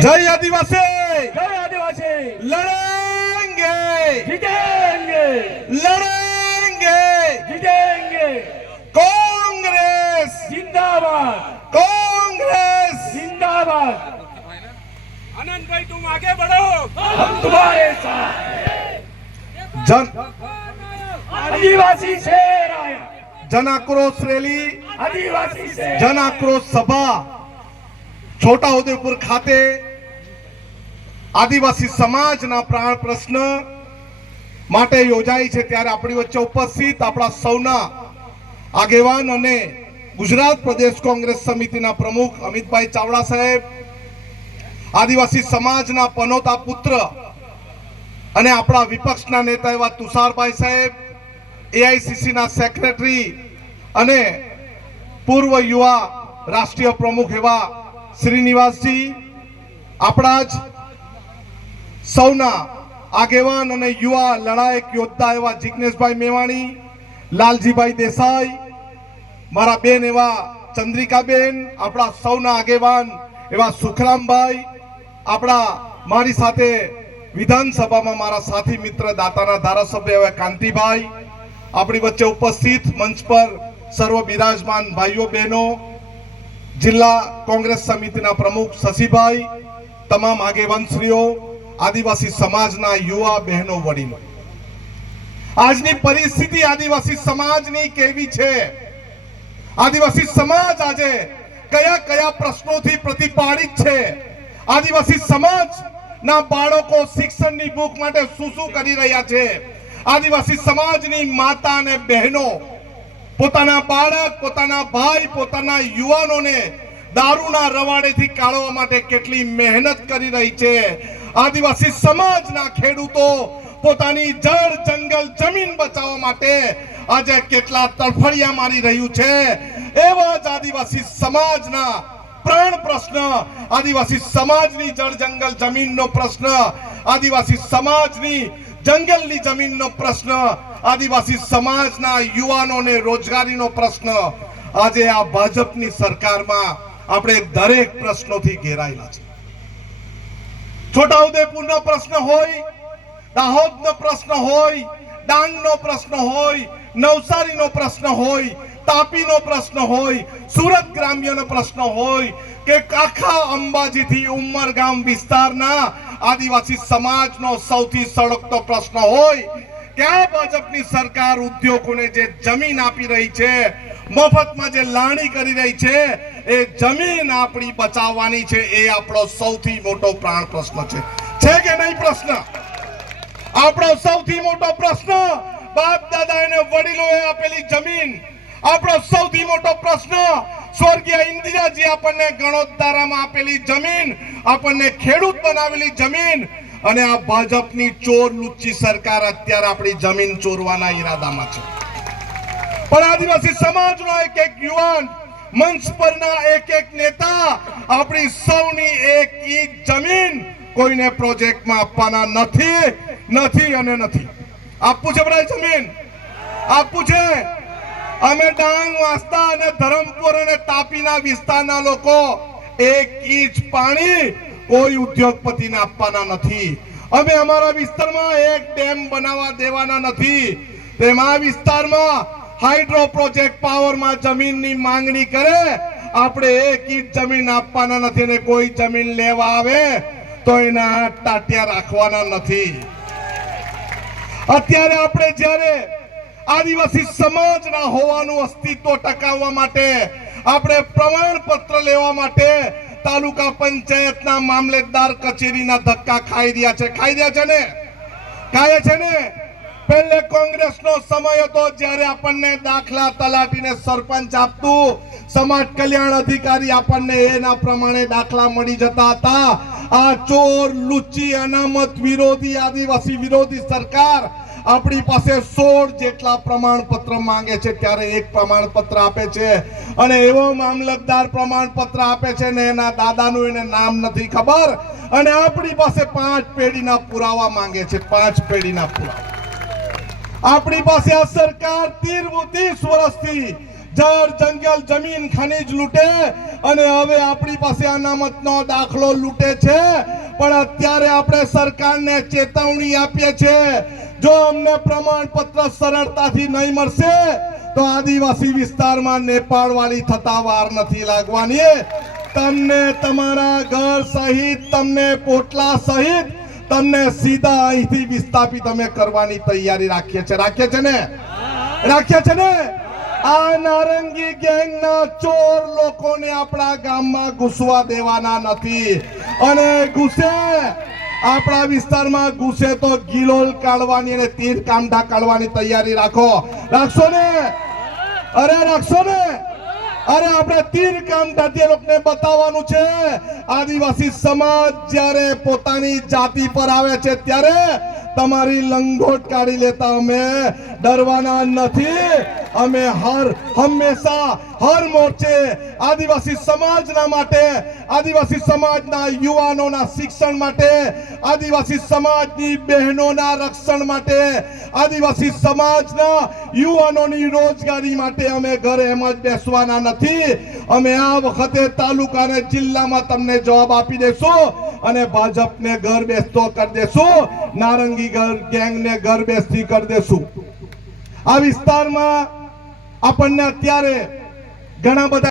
જય આદિવાસી! જય આદિવાસી! લડેંગે! જીતેંગે! લડેંગે! જીતેંગે! કોંગ્રેસ! જિંદાબાદ! કોંગ્રેસ! જિંદાબાદ! આનંદભાઈ તુમ આગે બઢો! હમ જન આદિવાસી શેર આયા! જન આક્રોશ રેલી આદિવાસી જન આક્રોશ સભા છોટા ઉદેપુર ખાતે આદિવાસી સમાજના પ્રાણ પ્રશ્ન માટે યોજાઈ છે ત્યારે આપણી વચ્ચે ઉપસ્થિત આપણા સૌના આગેવાન અને ગુજરાત પ્રદેશ કોંગ્રેસ સમિતિના પ્રમુખ અમિતભાઈ ચાવડા સાહેબ, આદિવાસી સમાજના પનોતા પુત્ર અને આપણા વિપક્ષના નેતા એવા તુષારભાઈ સાહેબ એઆઈસીસી ના સેક્રેટરી અને પૂર્વ યુવા રાષ્ટ્રીય પ્રમુખ એવા શ્રીનિવાસજી, આપણા જ સૌના આગેવાન અને યુવા લડાયક યોદ્ધા એવા જિગ્નેશભાઈ મેવાણી, લાલજીભાઈ દેસાઈ, મારા બેન એવા ચંદ્રિકાબેન, આપણા સૌના આગેવાન એવા સુખરામભાઈ, આપણા મારી સાથે વિધાનસભામાં મારા સાથી મિત્ર દાતાના ધારાસભ્ય એવા કાંતિભાઈ, આપણી વચ્ચે ઉપસ્થિત મંચ પર સર્વ બિરાજમાન ભાઈઓ બહેનો, જિલ્લા કોંગ્રેસ સમિતિના પ્રમુખ શશીભાઈ, તમામ આગેવાનશ્રીઓ આદિવાસી સમાજના યુવા બહેનો વડીલો. આજની પરિસ્થિતિ આદિવાસી સમાજની કેવી છે? આદિવાસી સમાજ આજે કયા કયા પ્રશ્નોથી પ્રતિપાડિત છે? આદિવાસી સમાજ ના બાળકો શિક્ષણની ભૂખ માટે શું શું કરી રહ્યા છે? આદિવાસી સમાજની માતા અને બહેનો, પોતાના બાળક, પોતાના ભાઈ, પોતાના યુવાનોને દારૂના રવાડેથી કાઢવા માટે કેટલી મહેનત કરી રહી છે? આદિવાસી સમાજના ખેડૂતો પોતાની જળ, જંગલ, જમીન બચાવવા માટે આજે કેટલા તડફડિયા મારી રહ્યું છે. એવા જ આદિવાસી સમાજના પ્રાણ પ્રશ્ન, આદિવાસી સમાજની જળ, જંગલ, જમીનનો પ્રશ્ન, આદિવાસી સમાજની જંગલની જમીનનો પ્રશ્ન, આદિવાસી સમાજના યુવાનોને રોજગારીનો પ્રશ્ન. આજે આ ભાજપની સરકારમાં આપણે દરેક પ્રશ્નોથી ઘેરાયેલા છે છોટાઉદેપુરનો પ્રશ્ન હોય, દાહોદનો પ્રશ્ન હોય, ડાંગનો પ્રશ્ન હોય, નવસારીનો પ્રશ્ન હોય, તાપીનો પ્રશ્ન હોય, સુરત ગ્રામ્યનો પ્રશ્ન હોય કે આખા અંબાજીથી ઉમરગામ વિસ્તારના આદિવાસી સમાજનો સૌથી સળગતો પ્રશ્ન હોય, ક્યાં ભાજપની સરકાર ઉદ્યોગોને જે જમીન આપી રહી છે મફતમાં જે લાણી કરી રહી છે, એ જમીન આપણી બચાવવાની છે, એ આપણો સૌથી મોટો પ્રાણ પ્રશ્ન છે. છે કે નહીં પ્રશ્ન? આપણો સૌથી મોટો પ્રશ્ન, બાપ દાદા અને વડીલોએ આપેલી જમીન. આપણો સૌથી મોટો પ્રશ્ન, સ્વર્ગીય ઇન્દિરાજી આપણને ગણોદ્ધારામાં આપેલી જમીન, આપણને ખેડૂત બનાવેલી જમીન અને આ ભાજપની ચોર લુચ્ચી સરકાર અત્યારે આપણી જમીન ચોરવાના ઈરાદામાં છે. પણ આદિવાસી સમાજનો એક એક યુવાન, મંચ પરના એક એક નેતા, આપણી સૌની એક ઈંચ જમીન કોઈને પ્રોજેક્ટમાં આપવાના નથી નથી અને નથી. આપવું છે બધા જમીન? આપવું છે? અમે ડાંગ વાસ્તા અને ધરમપુર અને તાપીના વિસ્તારના લોકો એક ઇંચ પાણી કોઈ ઉદ્યોગપતિને આપવાના નથી. અમે અમારા વિસ્તારમાં એક ડેમ બનાવવા દેવાના નથી. તેમાં વિસ્તારમાં હાઇડ્રો પ્રોજેક્ટ પાવરમાં જમીનની માંગણી કરે, આપણે એક ઇંચ જમીન આપવાના નથી ને કોઈ જમીન લેવા આવે, તો એના ટાટિયા રાખવાના નથી. અત્યારે આપણે જ્યારે આદિવાસી સમાજના હોવાનું અસ્તિત્વ ટકાવવા માટે, આપણે પ્રમાણપત્ર લેવા માટે તાલુકા પંચાયતના મામલેદાર કચેરીના ધક્કા ખાઈ રહ્યા છે. ખાઈ રહ્યા છે ને? ખાય છે ને? પહેલે કોંગ્રેસનો સમય હતો જ્યારે આપણને દાખલા તલાટીને સરપંચ આપતું. સમાજ કલ્યાણ અધિકારી આપણને એના પ્રમાણે દાખલા મળી જતા હતા. આ ચોર, લુચ્ચી, અનામત વિરોધી, આદિવાસી વિરોધી સરકાર આપણી પાસે સોળ જેટલા પ્રમાણપત્ર માંગે છે ત્યારે એક પ્રમાણપત્ર આપે છે. અને એવો મામલતદાર પ્રમાણપત્ર આપે છે ને એના દાદાનું એને નામ નથી ખબર. અને આપણી પાસે પાંચ પેઢીના પુરાવા માંગે છે. પાંચ પેઢીના પુરાવા. આપણી પાસે આ સરકાર તીર ત્રીસ વર્ષથી જળ, જંગલ, જમીન, ખનીજ લૂંટે અને હવે આપણી પાસે અનામતનો દાખલો લૂંટે છે. પણ અત્યારે આપણે સરકારને ચેતવણી આપીએ છીએ જો અમને પ્રમાણપત્ર સરળતાથી નહીં મળશે, તો આદિવાસી વિસ્તારમાં નેપાળવાળી થતા વાર નથી લાગવાની. તમને તમારા ઘર સહિત, તમને પોટલા સહિત તમને સીધા અહીંથી વિસ્થાપિત અમે કરવાની તૈયારી રાખીએ છીએ. રાખીએ છે ને? રાખીએ છે ને? આ નારંગી ગેંગના ચોર લોકોને આપણા ગામમાં ઘૂસવા દેવાના નથી. અને ઘૂસે. આપણા વિસ્તારમાં ઘૂસે તો ગિલોલ કાઢવાની અને તીર કામઢા કાઢવાની તૈયારી રાખો. રાખશો ને? અરે, રાખશો ને? અરે આપણે તીર કામ દાદી લોકોને બતાવવાનું છે, આદિવાસી સમાજ જ્યારે પોતાની જાતિ પર આવે છે, ત્યારે તમારી લંગોટ કાઢી લેતા અમે ડરવાના નથી. અમે હર હંમેશા હર મોરચે આદિવાસી સમાજના માટે, આદિવાસી સમાજના યુવાનોના શિક્ષણ માટે, આદિવાસી સમાજની બહેનોના રક્ષણ માટે, આદિવાસી સમાજના યુવાનોની રોજગારી માટે અમે ઘરે એમ જ બેસવાના નથી. અમે આ વખતે તાલુકા અને જિલ્લામાં તમને જવાબ આપી દેશું અને ભાજપને ઘર બેસતો કરી દેશું. નારંગી ગેંગને ઘર બેસતી કરી દેશું. આ વિસ્તારમાં આપણને અત્યારે ઘણા બધા